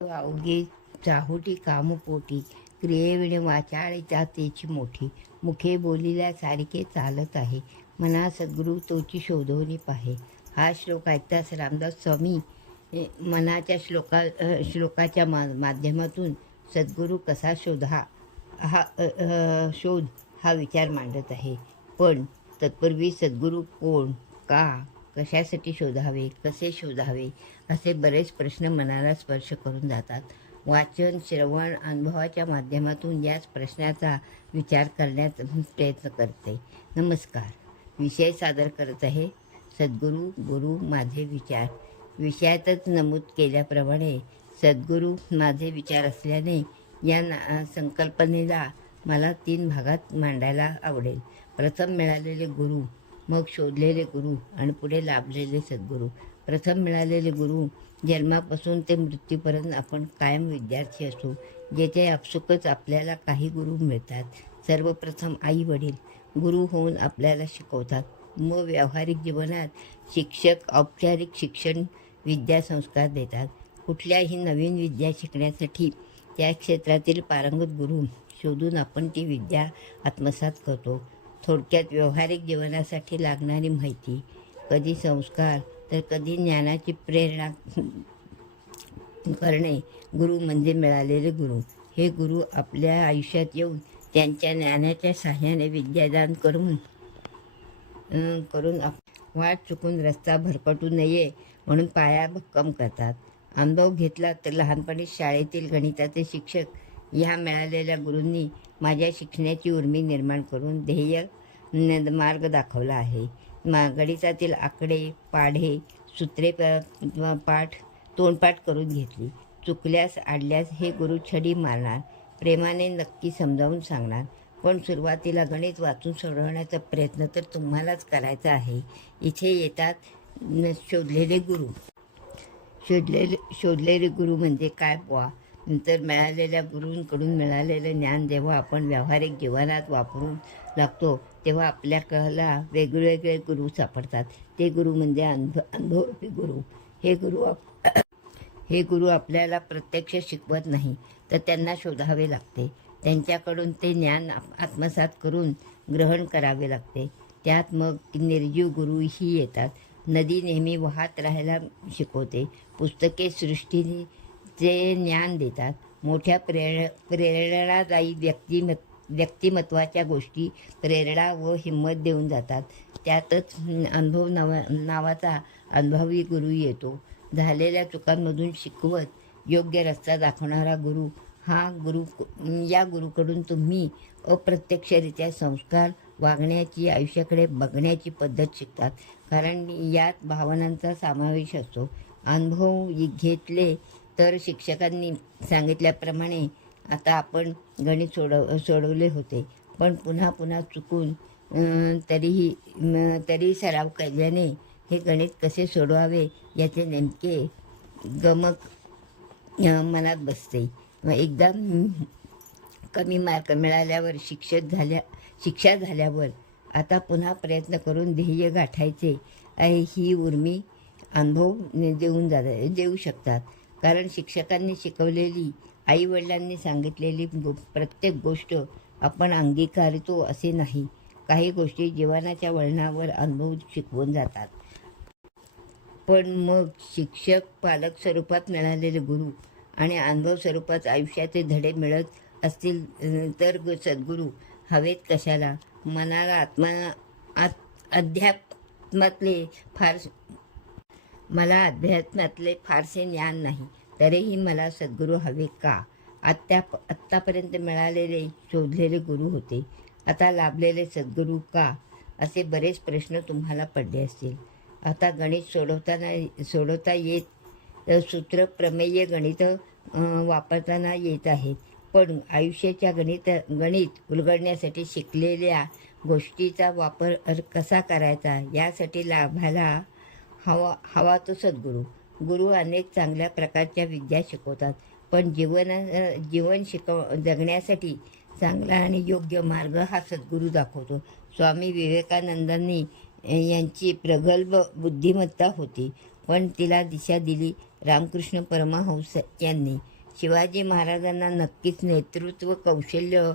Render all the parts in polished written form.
अवघे चाहुटी कामपोटी क्रियेविणे वाचाळीचा तेची मोठी मुखे बोलिल्या सारखे चालत आहे मना सद्गुरु तोची शोधवणी पाहे. हा श्लोक ऐकताच रामदास स्वामी मनाच्या श्लोकाच्या माध्यमातून सद्गुरु कसा शोध हा विचार मांडत आहे. पण तत्पूर्वी सद्गुरु कोण, का, कशासाठी शोधावे, कसे शोधावे असे बरेच प्रश्न मनाला स्पर्श करून जातात. वाचन, श्रवण, अनुभवाच्या माध्यमातून याच प्रश्नाचा विचार करण्याचा प्रयत्न करते. नमस्कार. विषय सादर करत आहे सद्गुरु गुरु माझे विचार. विषयातच नमूद केल्याप्रमाणे सद्गुरु माझे विचार असल्याने या संकल्पनेला मला 3 भागात मांडायला आवडेल. प्रथम मिळालेले गुरु, मग शोधलेले गुरु आणि पुढे लाभलेले सद्गुरू. प्रथम मिळालेले गुरु, जन्मापासून ते मृत्यूपर्यंत आपण कायम विद्यार्थी असतो, जेथे आपसुकच आपल्याला काही गुरु मिळतात. सर्वप्रथम आई वडील गुरु होऊन आपल्याला शिकवतात. मग व्यावहारिक जीवनात शिक्षक औपचारिक शिक्षण विद्यासंस्कार देतात. कुठल्याही नवीन विद्या शिकण्यासाठी त्या क्षेत्रातील पारंगत गुरु शोधून आपण ती विद्या आत्मसात करतो. थोडक्यात व्यावहारिक जीवनासाठी लागणारी माहिती, कधी संस्कार तर कधी ज्ञानाची प्रेरणा करणे गुरु म्हणजे मिळालेले गुरु. हे गुरु आपल्या आयुष्यात येऊन त्यांच्या ज्ञानाच्या साहाय्याने विद्यादान करून वाट चुकून रस्ता भरकटू नये म्हणून पाया भक्कम करतात. अनुभव घेतला तर लहानपणी शाळेतील गणिताचे शिक्षक ह्या मिळालेल्या गुरूंनी माझ्या शिक्षणाची उर्मी निर्माण करून ध्येय मार्ग दाखवला आहे. गणितातील आकडे, पाढे, सूत्रे तोंडपाठ करून घेतली. चुकल्यास आडल्यास हे गुरु छडी मारणार, प्रेमाने नक्की समजावून सांगणार. पण सुरुवातीला गणित वाचून सोडवण्याचा प्रयत्न तर तुम्हालाच करायचा आहे. इथे येतात शोधलेले गुरु. शोधलेले गुरु म्हणजे काय बुवा? नंतर मिळालेल्या गुरूंकडून मिळालेलं ज्ञान जेव्हा आपण व्यावहारिक जीवनात वापरून लागतो तेव्हा आपल्याला वेगवेगळे गुरु सापडतात. ते गुरु म्हणजे अनुभवी गुरु. हे गुरु आपल्याला प्रत्यक्ष शिकवत नाही, तर त्यांना शोधावे लागते. त्यांच्याकडून ते ज्ञान आत्मसात करून ग्रहण करावे लागते. त्यात मग निर्जीव गुरुही येतात. नदी नेहमी वाहत राहायला शिकवते. पुस्तके सृष्टीचे ज्ञान देतात. मोठ्या प्रेरणादायी व्यक्तिमत्वाच्या गोष्टी प्रेरणा व हिंमत देऊन जातात. त्यातच अनुभव नावाचा अनुभवी गुरु येतो. झालेल्या चुकांमधून शिकवत योग्य रस्ता दाखवणारा गुरु. या गुरुकडून तुम्ही अप्रत्यक्षरित्या संस्कार, वागण्याची, आयुष्याकडे बघण्याची पद्धत शिकतात. कारण यात भावनांचा समावेश असतो. अनुभव घेतले तर शिक्षकांनी सांगितल्याप्रमाणे आता गणित सोडवले होते, पण पुन्हा चुकून तरी सराव केल्याने हे गणित कसे सोडवावे याचे नेमके गमक मनात बसते. एकदा कमी मार्क मिळाल्यावर शिक्षा झाल्यावर आता पुन्हा प्रयत्न करून ध्येय गाठायचे ही उर्मी अनुभव देऊ शकतात. कारण शिक्षकांनी शिकवलेली, आईवडिलांनी सांगितलेली प्रत्येक गोष्ट आपण अंगीकारतो असे नाही. काही गोष्टी जीवनाच्या वळणावर अनुभव शिकवून जातात. पण मग शिक्षक, पालक स्वरूपात मिळालेले गुरु आणि अनुभव स्वरूपात आयुष्याचे धडे मिळत असतील तर सद्गुरू हवेत कशाला? मला अध्यात्मातले फारसे ज्ञान नाही, तरीही मला सद्गुरू हवे का? आत्तापर्यंत मिळालेले शोधलेले गुरु होते, आता लाभलेले सद्गुरू का? असे बरेच प्रश्न तुम्हाला पडले असतील. आता गणित सोडवता येत, सूत्र, प्रमेय गणित वापरताना येत आहेत. पण आयुष्याच्या गणित उलगडण्यासाठी शिकलेल्या गोष्टीचा वापर कसा करायचा यासाठी लाभायला हवा तो सद्गुरू. गुरु अनेक चांगल्या प्रकारच्या विद्या शिकवतात, पण जीवन जगण्यासाठी चांगला आणि योग्य मार्ग हा सद्गुरू दाखवतो. स्वामी विवेकानंदांनी यांची प्रगल्भ बुद्धिमत्ता होती, पण तिला दिशा दिली रामकृष्ण परमहंस यांनी शिवाजी महाराजांना नक्कीच नेतृत्व कौशल्य,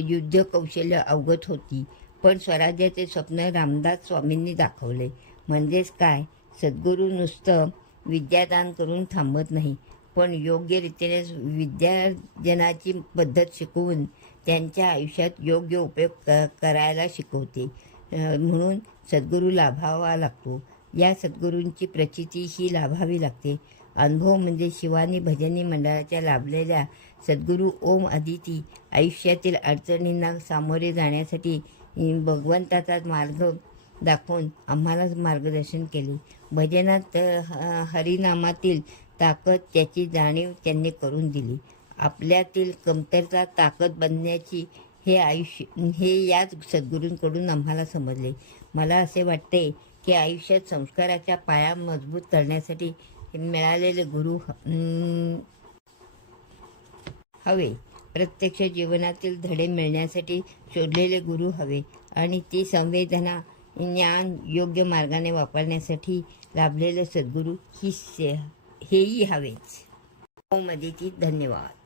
युद्ध कौशल्य अवगत होती, पण स्वराज्याचे स्वप्न रामदास स्वामींनी दाखवले. म्हणजेच काय, सद्गुरू नुसतं विद्यादान करून थांबत नाही, पण योग्य रीतीने विद्यार्जनाची पद्धत शिकवून त्यांच्या आयुष्यात योग्य उपयोग करायला शिकवते. म्हणून सद्गुरू लाभावा लागतो. या सद्गुरूंची प्रचिती ही लाभावी लागते. अनुभव म्हणजे शिवानी भजनी मंडळाच्या लाभलेल्या सद्गुरू ओम अदिती आयुष्यातील अडचणींना सामोरे जाण्यासाठी भगवंताचा मार्ग दाखवून आम्हाला मार्गदर्शन केले. भजनात हरिनामातील ताकद, त्याची जाणीव त्यांनी करून दिली. आपल्यातील कमतरता ताकद बनण्याची हे याच सद्गुरूंकडून आम्हाला समजले. मला असे वाटते की आयुष्यात संस्काराच्या पाया मजबूत करण्यासाठी मिळालेले गुरु हवे. प्रत्यक्ष जीवनातील धडे मिळण्यासाठी शोधलेले गुरु हवे आणि ती संवेदना, ज्ञान योग्य मार्गाने वापरण्यासाठी लाभलेले सद्गुरू हेही हवेच. ओम अदिती. धन्यवाद.